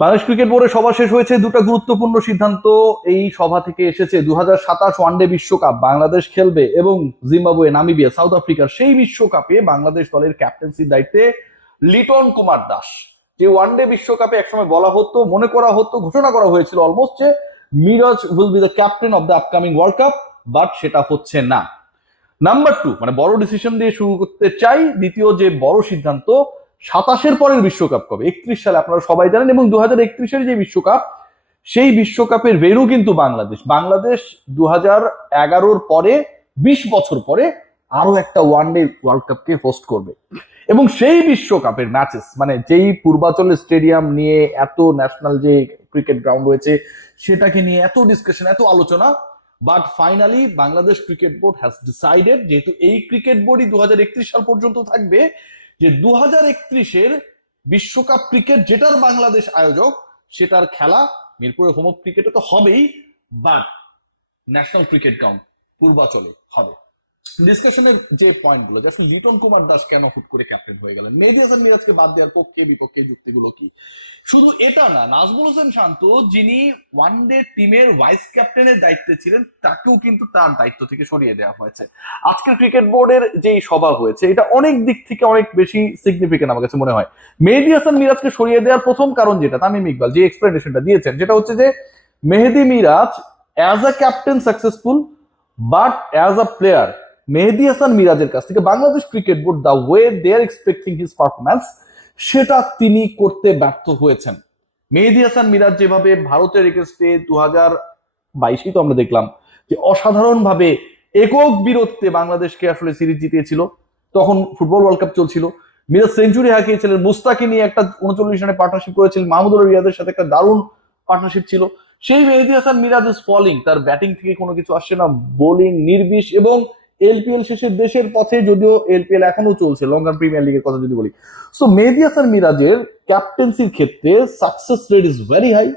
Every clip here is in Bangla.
বাংলাদেশ ক্রিকেট বোর্ডের সভা শেষ হয়েছে। দুটো গুরুত্বপূর্ণ সিদ্ধান্ত এই সভা থেকে এসেছে। 2027 ওয়ানডে বিশ্বকাপ বাংলাদেশ খেলবে এবং জিম্বাবুয়ে, নামিবিয়া, সাউথ আফ্রিকার সেই বিশ্বকাপে বাংলাদেশ দলের ক্যাপ্টেন্সির দায়িত্বে লিটন কুমার দাস। যে ওয়ানডে বিশ্বকাপে একসময় বলা হতো, মনে করা হতো, ঘোষণা করা হয়েছিল অলমোস্ট যে Miraz will be the captain of the upcoming world cup, but সেটা হচ্ছে না। নাম্বার 2, মানে বড় ডিসিশন দিয়ে শুরু করতে চাই। দ্বিতীয় যে বড় সিদ্ধান্ত, 27-এর পরের বিশ্বকাপ কবে? 31 সালে, আপনারা সবাই জানেন। এবং 2031-এর যে বিশ্বকাপ, সেই বিশ্বকাপের ভেন্যু কিন্তু বাংলাদেশ। বাংলাদেশ 2011-র পরে 20 বছর পরে আরো একটা ওয়ানডে ওয়ার্ল্ড কাপকে হোস্ট করবে। এবং সেই বিশ্বকাপের ম্যাচেস, মানে যেই পূর্বাচল স্টেডিয়াম নিয়ে এত ন্যাশনাল যে ক্রিকেট গ্রাউন্ড রয়েছে সেটাকে নিয়ে এত ডিসকাশন, এত আলোচনা, but finally Bangladesh cricket board has decided, যেহেতু এই ক্রিকেট বোর্ডই 2031 সাল পর্যন্ত থাকবে, যে 2031-এর বিশ্বকাপ ক্রিকেট যেটার বাংলাদেশ আয়োজক, সেটার খেলা মিরপুরে হোম অফ ক্রিকেটে তো হবেই, বাট ন্যাশনাল ক্রিকেট গ্রাউন্ড পূর্বাচলে হবে। ডিসকাশনের যে পয়েন্টগুলো, যে লিটন কুমার দাস কেন হুট করে ক্যাপ্টেন হয়ে গেলেন, মেহেদী হাসান মিরাজকে বাদ দেওয়ার পক্ষে বিপক্ষে যুক্তিগুলো কি, শুধু এটা না, নাজমুল হোসেন শান্ত যিনি ওয়ানডে টিমের ভাইস ক্যাপ্টেনের দায়িত্বে ছিলেন, তাকেও কিন্তু তার দায়িত্ব থেকে সরিয়ে দেওয়া হয়েছে। আজকের ক্রিকেট বোর্ডের যেই সভা হয়েছে, এটা অনেক দিক থেকে অনেক বেশি সিগনিফিকেন্ট আমার কাছে মনে হয়। মেহেদী হাসান মিরাজকে সরিয়ে দেওয়ার প্রথম কারণ যেটা, তামিম ইকবাল যে এক্সপ্লেনেশনটা দিয়েছেন, যেটা হচ্ছে যে Mehedi Miraz as a captain successful, but as a player Mehedi Hasan মিরাজের কাছ থেকে Bangladesh cricket board the way they are expecting his performance, সেটা তিনি করতে ব্যর্থ হয়েছেন। মেহেদী হাসান মিরাজ যেভাবে ভারতের এগেইনস্টে 2022 তো আমরা দেখলাম যে অসাধারণ ভাবে একক বীরত্বে বাংলাদেশকে আসলে সিরিজ জিতিয়েছিল, তখন ফুটবল ওয়ার্ল্ড কাপ চলছিল। মিরাজ সেঞ্চুরি হাঁকিয়েছিলেন, মুস্তাকি নিয়ে একটা 39 রানে পার্টনারশিপ করেছিলেন, মাহমুদুল রিয়াদের সাথে একটা দারুণ পার্টনারশিপ ছিল। সেই মেহেদী হাসান মিরাজ ইজ ফলিং, তার ব্যাটিং থেকে কোনো কিছু আসছে না, বোলিং নির্বিষ, এবং এলপিএল শেষে দেশের পথে, যদিও এলপিএল এখনো চলছে, লঙ্কান প্রিমিয়ার লিগের কথা যদি বলি। সো মেহেদী হাসান মিরাজের ক্যাপ্টেন্সির ক্ষেত্রে success rate is very high.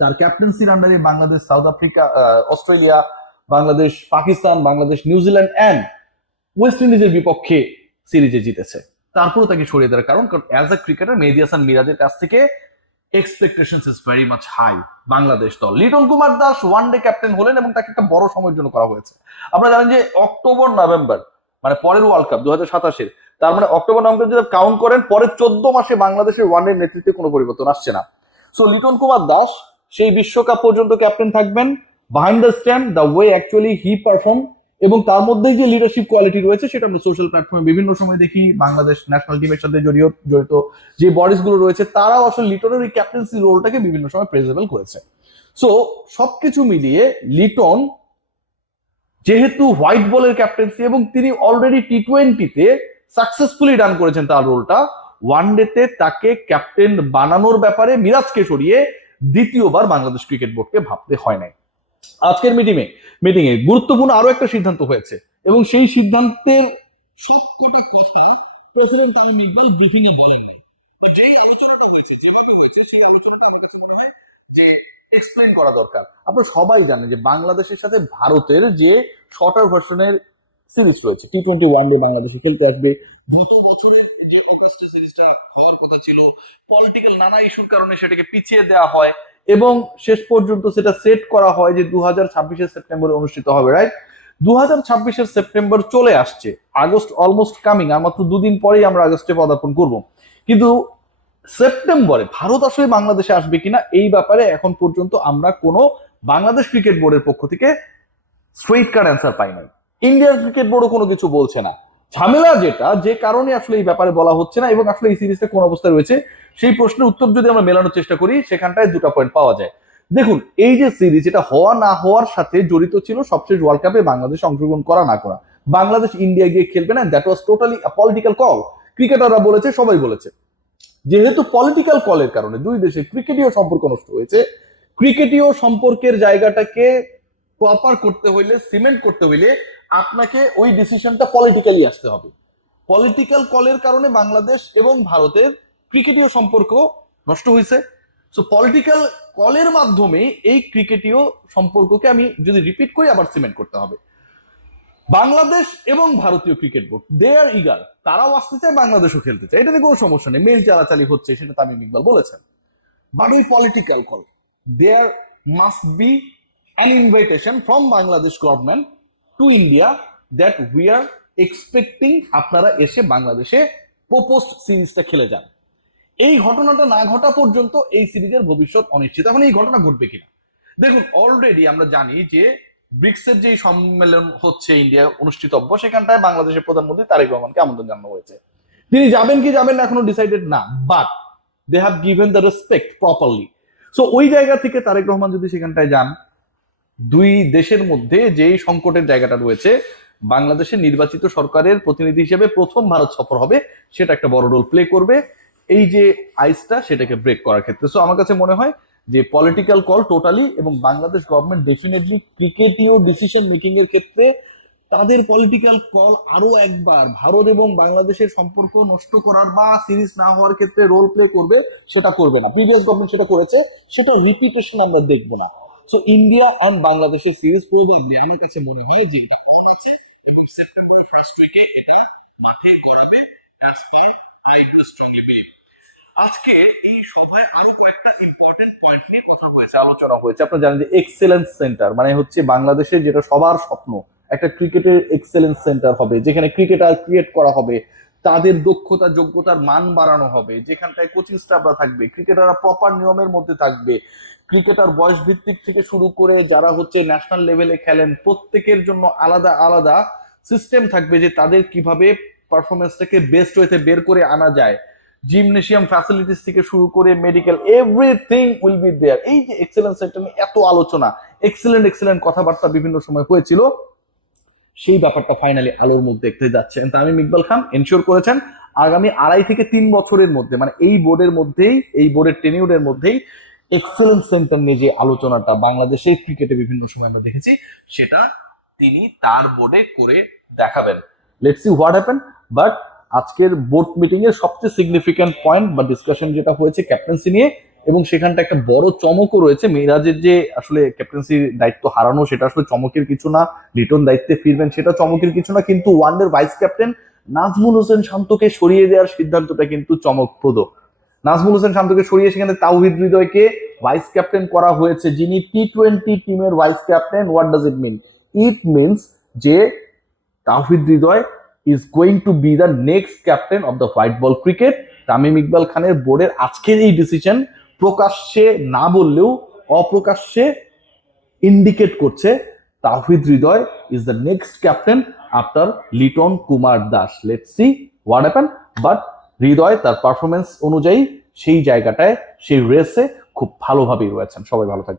তার ক্যাপ্টেন্সির আন্ডারে Bangladesh, south Africa, Australia, Bangladesh, Pakistan, Bangladesh, New Zealand and west ইন্ডিজের বিপক্ষে সিরিজে জিতেছে। তারপরে তাকে সরিয়ে দেওয়ার কারণ as a cricketer Mehidy Hasan মিরাজের কাছ থেকে expectations is very much high. Bangladesh দল, লিটন কুমার দাস ওয়ানডে ক্যাপ্টেন হলেন এবং তাকে একটা বড় সময়ের জন্য করা হয়েছে। আপনারা জানেন যে অক্টোবর নভেম্বর, মানে পরের ওয়ার্ল্ড কাপ 2027-এর, তার মানে অক্টোবর নভেম্বর যদি কাউন্ট করেন, পরের 14 মাসে বাংলাদেশের ওয়ানডে নেতৃত্বে কোনো পরিবর্তন আসছে না। সো লিটন কুমার দাস সেই বিশ্বকাপ পর্যন্ত ক্যাপ্টেন থাকবেন, behind the stand the way actually he perform. এবং তার মধ্যে যে লিডারশিপ কোয়ালিটি রয়েছে, সেটা আমরা সোশ্যাল প্ল্যাটফর্মে বিভিন্ন সময় দেখি। বাংলাদেশ ন্যাশনাল টিমের সাথে জড়িত যে বডিজ গুলো রয়েছে, তারাও আসলে লিটনের এই ক্যাপ্টেন্সি রোলটাকে বিভিন্ন সময় প্রেজেবল করেছে। সো সবকিছু মিলিয়ে লিটন যেহেতু হোয়াইট বলের ক্যাপ্টেন্সি, এবং তিনি অলরেডি টি20-তে সাকসেসফুলি ডান করেছেন তার রোলটা, ওয়ানডেতে তাকে ক্যাপ্টেন বানানোর ব্যাপারে মিরাজকে সরিয়ে দ্বিতীয়বার বাংলাদেশ ক্রিকেট বোর্ডকে ভাবতে হয় নাই। আজকের মিটিং এ গুরুত্বপূর্ণ আরো একটা সিদ্ধান্ত হয়েছে, এবং সেই সিদ্ধান্তের সবকটা কথা প্রেসিডেন্ট তামিম ইকবাল ব্রিফিং এ বলেন না। যেই আলোচনাটা হয়েছে, যেভাবে হয়েছে, সেই আলোচনাটা আমার কাছে মনে হয় যে এক্সপ্লেইন করা দরকার। আপনারা সবাই জানেন যে বাংলাদেশের সাথে ভারতের যে শর্টার ভার্সনের সিরিজ রয়েছে, টি20 ওয়ানডে বাংলাদেশে খেলতে আসবে। গত বছরের যে অগাস্টে সিরিজটা হওয়ার কথা ছিল, পলিটিক্যাল নানা ইস্যুর কারণে সেটাকে পিছিয়ে দেওয়া হয়, এবং শেষ পর্যন্ত সেটা সেট করা হয় যে 2026-এর সেপ্টেম্বরে অনুষ্ঠিত হবে। রাইট, 2026-এর সেপ্টেম্বর চলে আসছে, আগস্ট অলমোস্ট কামিং, আর মাত্র 2 দিন পরেই আমরা আগস্টে পদার্পণ করব। কিন্তু সেপ্টেম্বরে ভারত আসলে বাংলাদেশে আসবে কিনা, এই ব্যাপারে এখন পর্যন্ত আমরা কোনো বাংলাদেশ ক্রিকেট বোর্ডের পক্ষ থেকে স্ট্রেইট কাট অ্যান্সার পাই নাই। ইন্ডিয়ান ক্রিকেট বোর্ডও কোনো কিছু বলছে না। ঝামেলা যেটা, যে কারণে আসলে এই ব্যাপারে বলা হচ্ছে না, এবং আসলে এই সিরিজটা কোন অবস্থায় রয়েছে, সেই প্রশ্নের উত্তর যদি আমরা মেলানোর চেষ্টা করি, সেখানটায় 2টা পয়েন্ট পাওয়া যায়। দেখুন, এই যে সিরিজ, এটা হওয়া না হওয়ার সাথে জড়িত ছিল সবশেষ ওয়ার্ল্ড কাপে বাংলাদেশ অংশগ্রহণ করা না করা। বাংলাদেশ ইন্ডিয়া গিয়ে খেলবে না, that was totally a political call. ক্রিকেটাররা বলেছে, সবাই বলেছে। যেহেতু পলিটিক্যাল কলের কারণে দুই দেশে ক্রিকেটীয় সম্পর্ক নষ্ট হয়েছে, ক্রিকেটীয় সম্পর্কের জায়গাটাকে প্রপার করতে হইলে, সিমেন্ট করতে হইলে, আপনাকে ওই ডিসিশনটা পলিটিক্যালি আসতে হবে। পলিটিক্যাল কলের কারণে বাংলাদেশ এবং ভারতের ক্রিকেটীয় সম্পর্ক নষ্ট হয়েছে। সো পলিটিক্যাল কলের মাধ্যমে এই ক্রিকেটীয় সম্পর্ককে, আমি যদি রিপিট করি, আবার সিমেন্ট করতে হবে। বাংলাদেশ এবং ভারতীয় cricket board, they are eager, তারাও আসতে চায়, বাংলাদেশও খেলতে চায়, এটাতে কোনো সমস্যা নেই। মেল চালাচালি হচ্ছে, সেটা তামিম ইকবাল বলেছেন। but a political call. There must be an invitation from Bangladesh government to India that we are expecting আপনারা এসে বাংলাদেশে প্রপোজড সিরিজটা খেলে যান। এই ঘটনাটা না ঘটা পর্যন্ত এই সিরিজের ভবিষ্যৎ অনিশ্চিত। এখন এই ঘটনা ঘটবে কিনা, দেখুন অলরেডি আমরা জানি যে ব্রিক্সের যে সম্মেলন হচ্ছে ইন্ডিয়া অনুষ্ঠিতব্য, সেখানটায় বাংলাদেশের প্রধানমন্ত্রী তারেক রহমানকে আমন্ত্রণ জানানো হয়েছে। তিনি যাবেন কি যাবেন না এখনো ডিসাইডেড না, but they have given the respect properly. So ওই জায়গা থেকে তারেক রহমান যদি সেখানটায় যান, দুই দেশের মধ্যে যে সংকটের জায়গাটা রয়েছে, বাংলাদেশের নির্বাচিত সরকারের প্রতিনিধি হিসেবে প্রথম ভারত সফর হবে, সেটা একটা বড় রোল প্লে করবে এই যে আইসটা সেটাকে ব্রেক করার ক্ষেত্রে। সো আমার কাছে মনে হয় যে পলিটিক্যাল কল টোটালি, এবং বাংলাদেশ গভর্নমেন্ট ডেফিনেটলি ক্রিকেটীয় ডিসিশন মেকিং এর ক্ষেত্রে তাদের পলিটিক্যাল কল আরো একবার ভারত এবং বাংলাদেশের সম্পর্ক নষ্ট করার বা সিরিজ না হওয়ার ক্ষেত্রে রোল প্লে করবে, সেটা করবে না। প্রিভিয়াস গভর্নমেন্ট সেটা করেছে, সেটা রিপিটেশন আমরা দেখবো না। সো ইন্ডিয়া অ্যান্ড বাংলাদেশের সিরিজ প্রবাবলি আমার কাছে মনে হয় যে এটা কম আছে, এবং সেপ্টেম্বরের ফার্স্ট উইকে এটা মাঠে করাবে as per I strongly believe. আজকে এই সভায় আরো কয়েকটা ইম্পর্টেন্ট পয়েন্ট নিয়ে কথা হয়েছে, আলোচনা হয়েছে। আপনারা জানেন যে এক্সেলেন্স সেন্টার মানে হচ্ছে বাংলাদেশে যেটা সবার স্বপ্ন, একটা ক্রিকেটের এক্সেলেন্স সেন্টার হবে, যেখানে ক্রিকেটার ক্রিয়েট করা হবে, তাদের দক্ষতা যোগ্যতার মান বাড়ানো হবে, যেখানটায় কোচিং স্টাফরা থাকবে, ক্রিকেটাররা প্রপার নিয়মের মধ্যে থাকবে, ক্রিকেটার বয়স ভিত্তিক থেকে শুরু করে যারা হচ্ছে ন্যাশনাল লেভেলে খেলেন প্রত্যেকের জন্য আলাদা আলাদা সিস্টেম থাকবে, যে তাদের কিভাবে পারফরমেন্সটাকে বেস্ট ওয়েতে বের করে আনা যায়। জিমনেশিয়াম ফ্যাসিলিটিস থেকে শুরু করে medical everything will be there. এই যে এক্সেলেন্স সেক্টর নিয়ে এত আলোচনা, এক্সেলেন্ট কথাবার্তা বিভিন্ন সময় হয়েছিল, সেই ব্যাপারটা ফাইনালি আলোর মধ্যে দেখতে যাচ্ছেন। তামিম ইকবাল খান এনশিওর করেছেন আগামী 2.5 থেকে 3 বছরের মধ্যে, মানে এই বোর্ডের মধ্যেই, এই বোর্ডের টেনিউরের মধ্যেই এক্সেলেন্স সেন্টার নিয়ে যে আলোচনাটা বাংলাদেশের ক্রিকেটে বিভিন্ন সময় আমরা দেখেছি, সেটা তিনি তার বোর্ডে করে দেখাবেন। Let's see what happen. But আজকের বোর্ড মিটিং এর সবচেয়ে সিগনিফিক্যান্ট পয়েন্ট বা ডিসকাশন যেটা হয়েছে ক্যাপ্টেন্সি নিয়ে, এবং সেখানটা একটা বড় চমকও রয়েছে। মিরাজের যে আসলে ক্যাপ্টেন্সির দায়িত্ব হারানো, সেটা আসলে চমকের কিছু না, লিটন দায়িত্বে ফিরবেন সেটা চমকের কিছু না, কিন্তু ওয়ানডের ভাইস ক্যাপ্টেন নাজমুল হোসেন শান্তকে সরিয়ে দেওয়ার সিদ্ধান্তটা কিন্তু চমকপ্রদ। নাজমুল হোসেন শান্তকে সরিয়ে সেখানে তাওহিদ হৃদয়কে ভাইস ক্যাপ্টেন করা হয়েছে, যিনি টি-20 টিমের vice captain. What does it mean? It means যে তাওহিদ হৃদয় is going to be the next captain of the white ball cricket. Tamim Iqbal খানের বোর্ডের আজকের এই ডিসিশন প্রকাশ্যে না বললেও অপ্রকাশ্যে ইন্ডিকেট করছে Towhid Hridoy is the next captain after Liton Kumar Das. Let's see what happen. But Hridoy তার পারফরমেন্স অনুযায়ী সেই জায়গাটায়, সেই রেসে খুব ভালোভাবেই রয়েছেন। সবাই ভালো থাকবে।